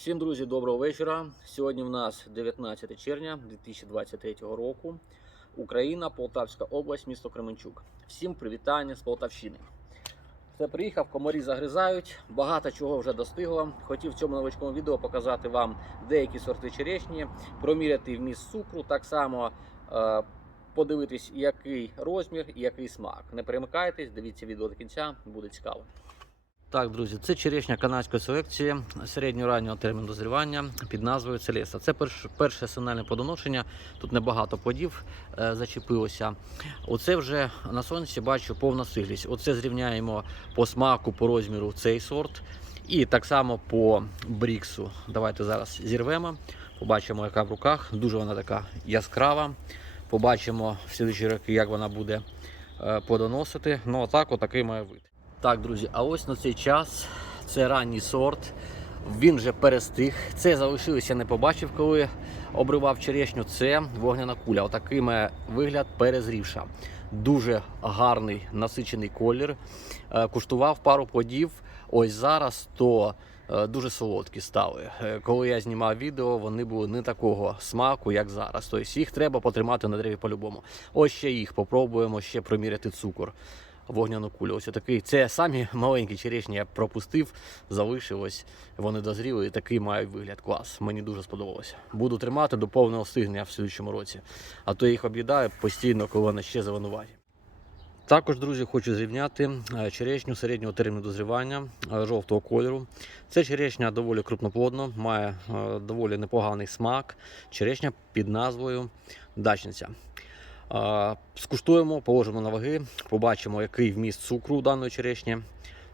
Всім друзі, доброго вечора. Сьогодні в нас 19 червня 2023 року. Україна, Полтавська область, місто Кременчук. Всім привітання з Полтавщини. Це приїхав, комарі загризають, багато чого вже достигло. Хотів в цьому новичкому відео показати вам деякі сорти черешні, проміряти вміст цукру, так само е, подивитись, який розмір і який смак. Не перемикайтесь, дивіться відео до кінця, буде цікаво. Так, друзі, це черешня канадської селекції середньо-раннього терміну дозрівання під назвою Целеста. Це перш, перше сигнальне плодоношення. Тут небагато подів е, зачепилося. Оце вже на сонці бачу повна сиглість. Оце зрівняємо по смаку, по розміру цей сорт. І так само по бріксу. Давайте зараз зірвемо. Побачимо, яка в руках. Дуже вона така яскрава. Побачимо в слідчі роки, як вона буде е, плодоносити. Ну, отак, отакий має вид. Так, друзі, а ось на цей час це ранній сорт. Він вже перестиг. Це залишилося, не побачив, коли обривав черешню. Це вогняна куля. Отакий має вигляд перезрівша. Дуже гарний насичений колір. Е, Куштував пару плодів. Ось зараз то е, дуже солодкі стали. Е, Коли я знімав відео, вони були не такого смаку, як зараз. Тобто їх треба потримати на дереві по-любому. Ось ще їх попробуємо ще проміряти цукор вогняну кулю. Ось такий. Це самі маленькі черешні я пропустив, залишив. Ось вони дозріли і такий мають вигляд. Клас. Мені дуже сподобалося. Буду тримати до повного стигнення в слідчому році. А то я їх об'їдаю постійно, коли вони ще зеленуваті. Також, друзі, хочу зрівняти е, черешню середнього терміну дозрівання е, жовтого кольору. Це черешня доволі крупноплодна, має е, доволі непоганий смак. Черешня під назвою Дачниця. Скуштуємо, положимо на ваги, побачимо, який вміст цукру даної черешні.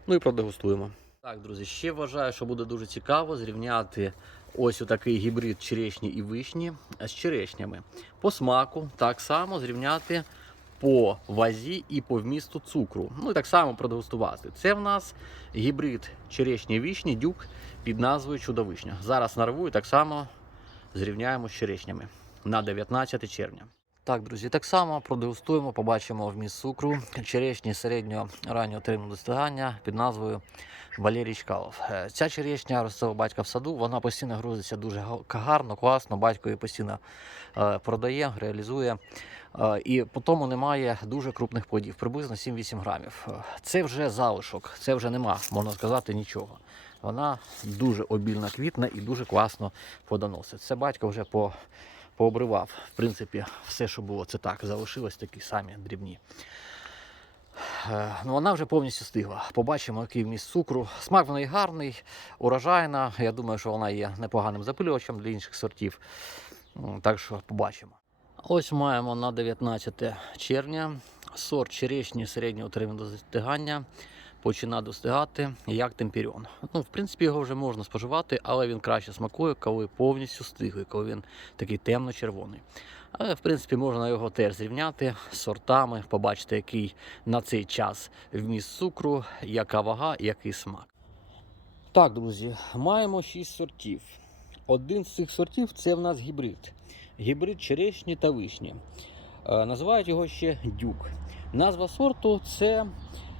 Ну і продегустуємо. Так, друзі, ще вважаю, що буде дуже цікаво зрівняти ось такий гібрид черешні і вишні з черешнями. По смаку так само зрівняти по вазі і по вмісту цукру. Ну і так само продегустувати. Це в нас гібрид черешні вишні, дюк під назвою Чудовишня. Зараз нарву і так само зрівняємо з черешнями на 19 червня. Так, друзі, так само продегустуємо, побачимо вміст цукру черешні середнього раннього терміну достигання під назвою Валерій Чкалов. Е, Ця черешня росте у батька в саду, вона постійно грузиться дуже гарно, класно. Батько її постійно е, продає, реалізує. Е, І по тому немає дуже крупних плодів, приблизно 7-8 грамів. Це вже залишок, це вже нема, можна сказати, нічого. Вона дуже обільна квітна і дуже класно плодоносить. Це батько вже по пообривав. В принципі, все, що було, це так, залишилось такі самі дрібні. Е, Ну, вона вже повністю стигла. Побачимо, який вміст цукру. Смак в неї гарний, урожайна. Я думаю, що вона є непоганим запилювачем для інших сортів. Так що побачимо. Ось маємо на 19 червня сорт черешні середнього терміну достигання. Починає достигати як темпіріон. Ну, в принципі, його вже можна споживати, але він краще смакує, коли повністю стиглий, коли він такий темно-червоний. Але, в принципі, можна його теж зрівняти з сортами, побачити, який на цей час вміст цукру, яка вага, який смак. Так, друзі, маємо 6 сортів. Один з цих сортів це в нас гібрид. Гібрид черешні та вишні. Е, Називають його ще дюк. Назва сорту це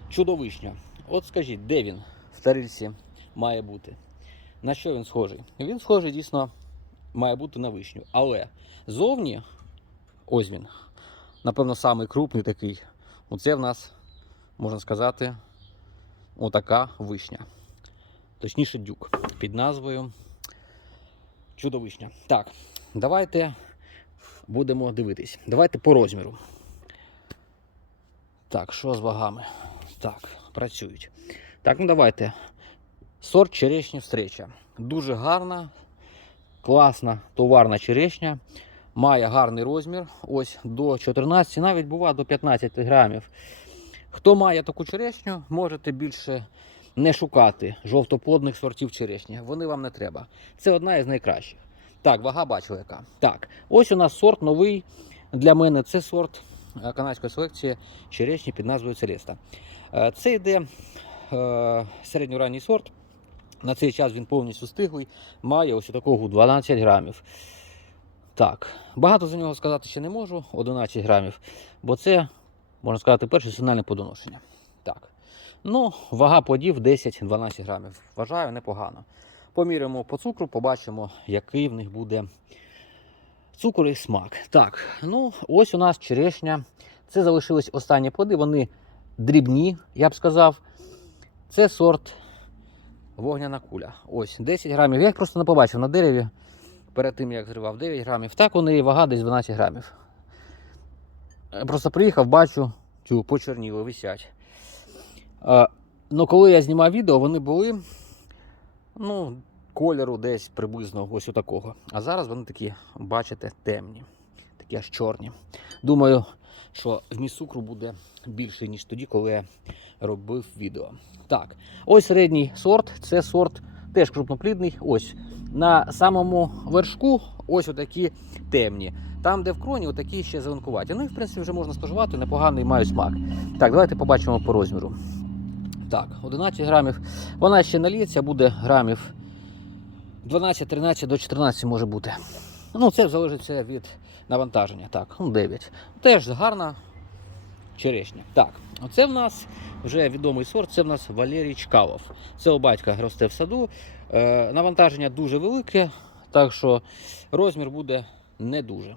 чудовишня. От скажіть, де він в тарілці має бути? На що він схожий? Він схожий дійсно має бути на вишню. Але зовні, ось він, напевно, самий крупний такий. Оце в нас, можна сказати, отака вишня. Точніше, дюк під назвою Чудовишня. Так, давайте будемо дивитись. Давайте по розміру. Так, що з вагами? Так, працюють. Так, ну давайте. Сорт черешні встреча. Дуже гарна, класна товарна черешня. Має гарний розмір. Ось до 14, навіть буває до 15 грамів. Хто має таку черешню, можете більше не шукати жовтоплодних сортів черешні. Вони вам не треба. Це одна із найкращих. Так, вага бачили яка. Так, ось у нас сорт новий. Для мене це сорт е, канадської селекції черешні під назвою Целеста. Е, Це йде е, середньоранній сорт. На цей час він повністю стиглий, має ось такого 12 грамів. Так, багато за нього сказати ще не можу, 11 грамів, бо це, можна сказати, перше сигнальне подоношення. Так. Ну, вага плодів 10-12 грамів. Вважаю непогано. поміряємо по цукру, побачимо, який в них буде цукор і смак. Так, ну ось у нас черешня. Це залишились останні плоди, вони дрібні, я б сказав. Це сорт вогняна куля. Ось 10 грамів. Я їх просто не побачив на дереві перед тим, як зривав 9 грамів. Так вони вага десь 12 грамів. Просто приїхав, бачу, цю почерніли, висять. Е, ну, коли я знімав відео, вони були ну, кольору десь приблизно ось такого. А зараз вони такі, бачите, темні, такі аж чорні. Думаю, що вміст цукру буде більший, ніж тоді, коли я робив відео. Так, ось середній сорт, це сорт теж крупноплідний. Ось на самому вершку ось отакі темні. Там, де в кроні, отакі ще зеленкуваті. Ну і в принципі вже можна споживати, непоганий мають смак. Так, давайте побачимо по розміру. Так, 11 грамів. Вона ще наліється, буде грамів 12-13 до 14 може бути. Ну, це залежить від навантаження. Так, ну 9. Теж гарна черешня. Так, оце в нас вже відомий сорт, це в нас Валерій Чкалов. Це у батька росте в саду. Е, навантаження дуже велике, так що розмір буде не дуже.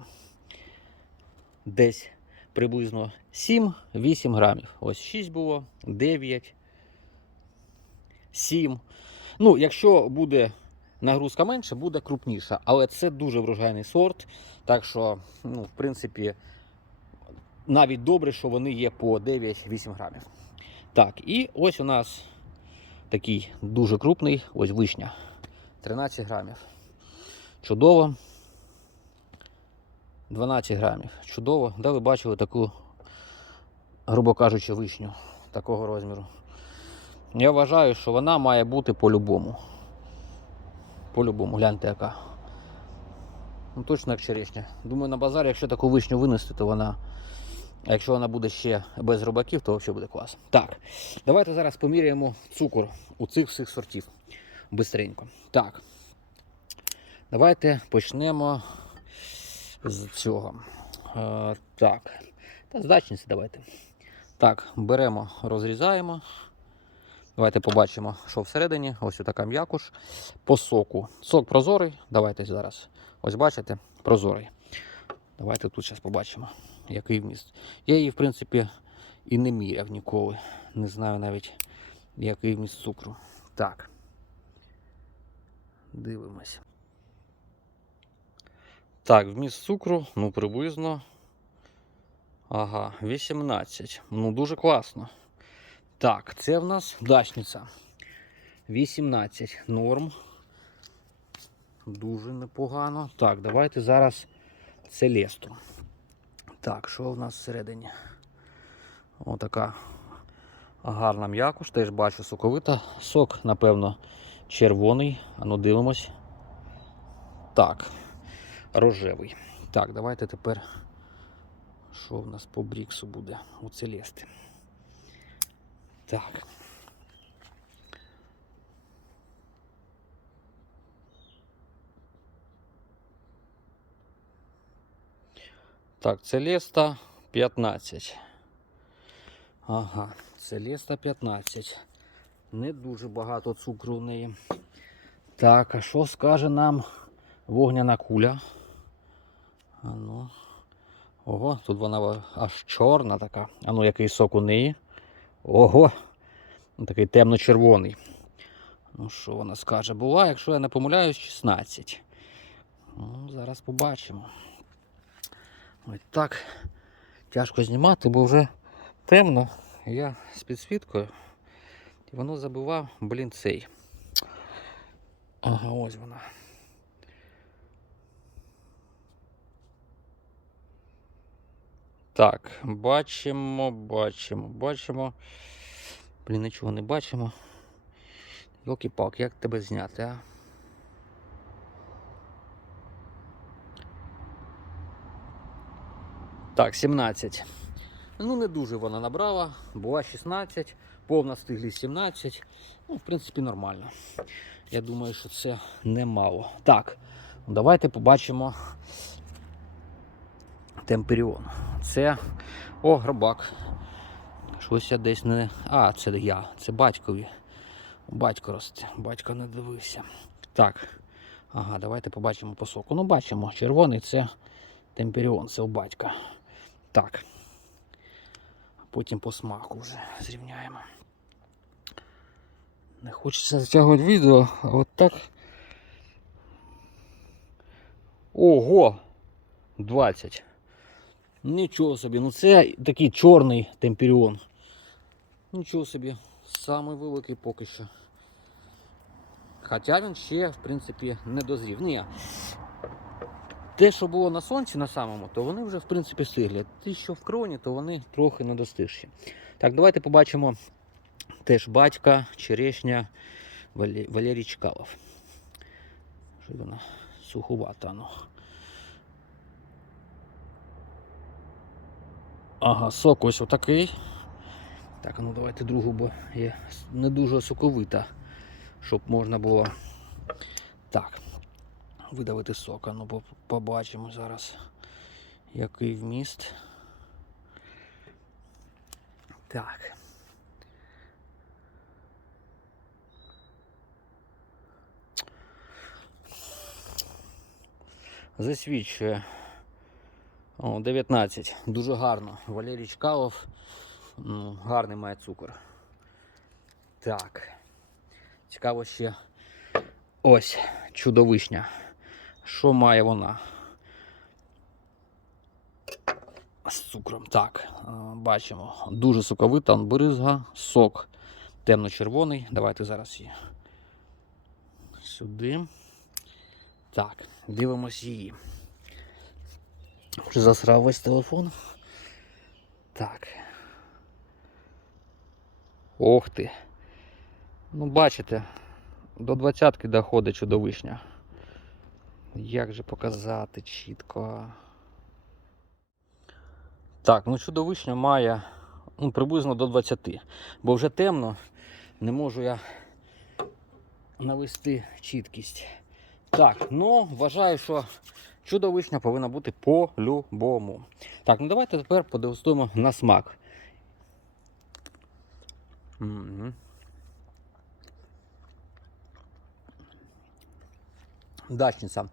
Десь приблизно 7-8 грамів. Ось 6 було, 9, 7. Ну, якщо буде нагрузка менше, буде крупніша. Але це дуже врожайний сорт. Так що, ну, в принципі, навіть добре, що вони є по 9-8 грамів. Так, і ось у нас такий дуже крупний, ось вишня. 13 грамів. Чудово. 12 грамів. Чудово. Де ви бачили таку, грубо кажучи, вишню такого розміру? Я вважаю, що вона має бути по-любому. По-любому, гляньте яка. Ну, точно як черешня. Думаю, на базарі, якщо таку вишню винести, то вона. А якщо вона буде ще без рубаків, то взагалі буде клас. Так, давайте зараз поміряємо цукор у цих всіх сортів. Бистренько. Так. Давайте почнемо з цього. Е, так. Та здачність давайте. Так, беремо, розрізаємо. Давайте побачимо, що всередині. Ось така м'якуш. По соку. Сок прозорий. Давайте зараз. Ось бачите, прозорий. Давайте тут зараз побачимо, який вміст. Я її, в принципі, і не міряв ніколи. Не знаю навіть, який вміст цукру. Так. Дивимося. Так, вміст цукру, ну, приблизно. Ага, 18. Ну, дуже класно. Так, це в нас дачниця. 18 норм. Дуже непогано. Так, давайте зараз Целесту. Так, що в нас всередині? Отака гарна м'якуш, теж бачу соковита. Сок, напевно, червоний. Ану дивимось. Так, рожевий. Так, давайте тепер. Що в нас по бріксу буде у Целести? Так. Так, Целеста 15. Ага, Целеста 15. Не дуже багато цукру в неї. Так, а що скаже нам вогняна куля? А ну. Ого, тут вона аж чорна така. А ну, який сок у неї. Ого! Такий темно-червоний. Ну, що вона скаже? Була, якщо я не помиляюсь, 16. Ну, зараз побачимо. Ось так тяжко знімати, бо вже темно. Я з підсвіткою. І воно забивав, блін, цей. Ага, ось вона. Так, бачимо, бачимо, бачимо. Блін, нічого не бачимо. йолки палки як тебе зняти, а? Так, 17. Ну, не дуже вона набрала, була 16, повна стиглість 17. Ну, в принципі, нормально. Я думаю, що це немало. Так, давайте побачимо темперіон. Це. О, грабак. Щось я десь не. А, це я, це батькові. Батько росте, батько не дивився. Так. Ага, давайте побачимо по соку. Ну, бачимо, червоний це темперіон, це у батька. Так. Потім по смаку вже зрівняємо. Не хочеться затягувати відео, а от так. Ого! 20. Нічого собі, ну це такий чорний темперіон. Нічого собі, самий великий поки що. Хоча він ще, в принципі, не дозрів. Ні. Те, що було на сонці на самому, то вони вже, в принципі, стиглі. Ті, що в кроні, то вони трохи недостигші. Так, давайте побачимо теж батька, черешня, Валерій Чкалов. Що вона суховата, ну. Ага, сок ось отакий. Так, ну давайте другу, бо є не дуже соковита, щоб можна було. Так, видавити сок. Ну побачимо зараз, який вміст. Так. Засвідчує. О, 19. Дуже гарно. Валерій Чкалов. Ну, гарний має цукор. Так. Цікаво ще. Ось чудовишня. Що має вона? З цукром. Так, е, бачимо. Дуже соковита, он бризга, сок темно-червоний. Давайте зараз її сюди. Так, дивимось її. Вже засрав весь телефон. Так. Ох ти. Ну, бачите, до двадцятки доходить чудовишня. Як же показати чітко? Так, ну чудовишня має ну, приблизно до 20. Бо вже темно, не можу я навести чіткість. Так, ну вважаю, що чудовишня повинна бути по-любому. Так, ну давайте тепер подегустуємо на смак. Дачниця.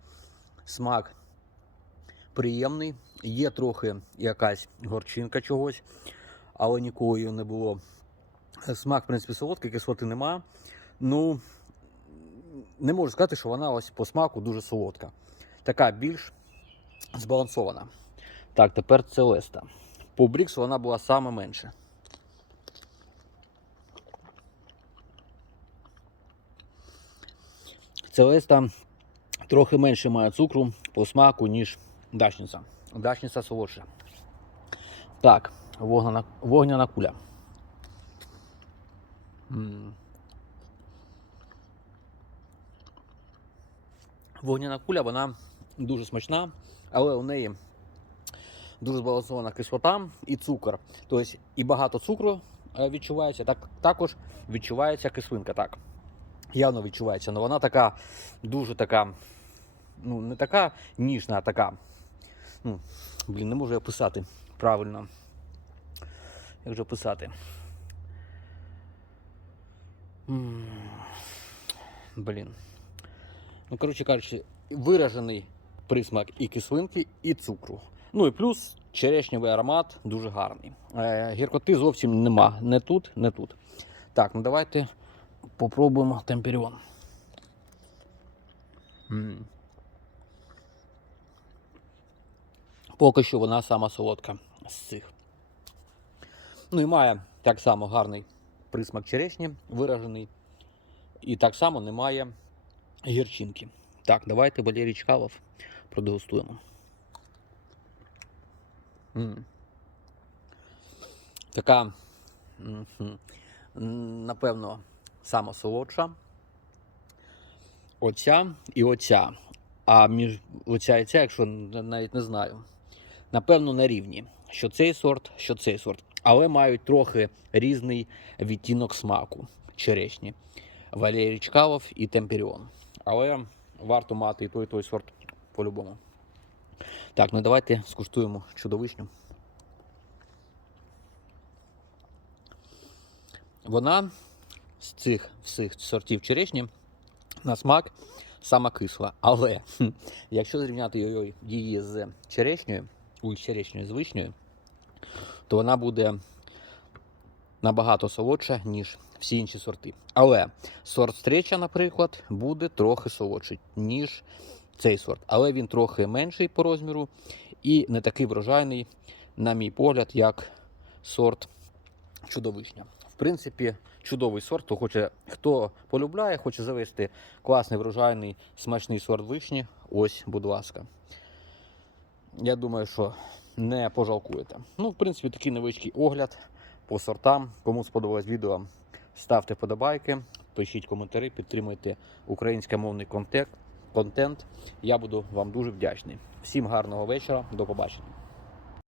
Смак приємний. Є трохи якась горчинка чогось, але ніколи не було. Смак, в принципі, солодкий, кислоти нема. Ну, не можу сказати, що вона ось по смаку дуже солодка. Така більш збалансована. Так, тепер Целеста. По Бріксу вона була саме менше. Целеста трохи менше має цукру по смаку, ніж дачниця. Дачниця солодша. Так, вогняна, вогняна куля. Вогняна куля, вона дуже смачна, але у неї дуже збалансована кислота і цукор. Тобто і багато цукру е, відчувається, так, також відчувається кислинка. Так. Явно відчувається, але вона така дуже така, ну, не така ніжна, а така. Ну, блін, не можу я писати правильно. Як же писати? Блін. Ну, коротше кажучи, виражений присмак і кислинки, і цукру. Ну і плюс черешневий аромат дуже гарний. Е, гіркоти зовсім нема. Не тут, не тут. Так, ну давайте попробуємо темперіон. Поки що вона сама солодка з цих. Ну і має так само гарний присмак черешні, виражений. І так само немає гірчинки. Так, давайте Валерій Чкалов продегустуємо. Така, напевно, сама солодша. Оця і оця. А між оця і ця, якщо навіть не знаю. Напевно, на рівні. Що цей сорт, що цей сорт. Але мають трохи різний відтінок смаку черешні. Валерій Чкалов і Темперіон. Але варто мати і той, і той сорт по-любому. Так, ну давайте скуштуємо чудовишню. Вона з цих всіх сортів черешні на смак сама кисла. Але якщо зрівняти її- з черешнею, з черешнею з вишнею, то вона буде набагато солодша, ніж всі інші сорти. Але сорт стреча, наприклад, буде трохи солодший, ніж цей сорт. Але він трохи менший по розміру і не такий врожайний, на мій погляд, як сорт чудовишня. В принципі, чудовий сорт. Хто хоче, хто полюбляє, хоче завести класний врожайний, смачний сорт вишні. Ось, будь ласка. Я думаю, що не пожалкуєте. Ну, в принципі, такий невеличкий огляд по сортам. Кому сподобалось відео, ставте подобайки, пишіть коментарі, підтримуйте українськомовний контент. Контент. Я буду вам дуже вдячний. Всім гарного вечора, до побачення.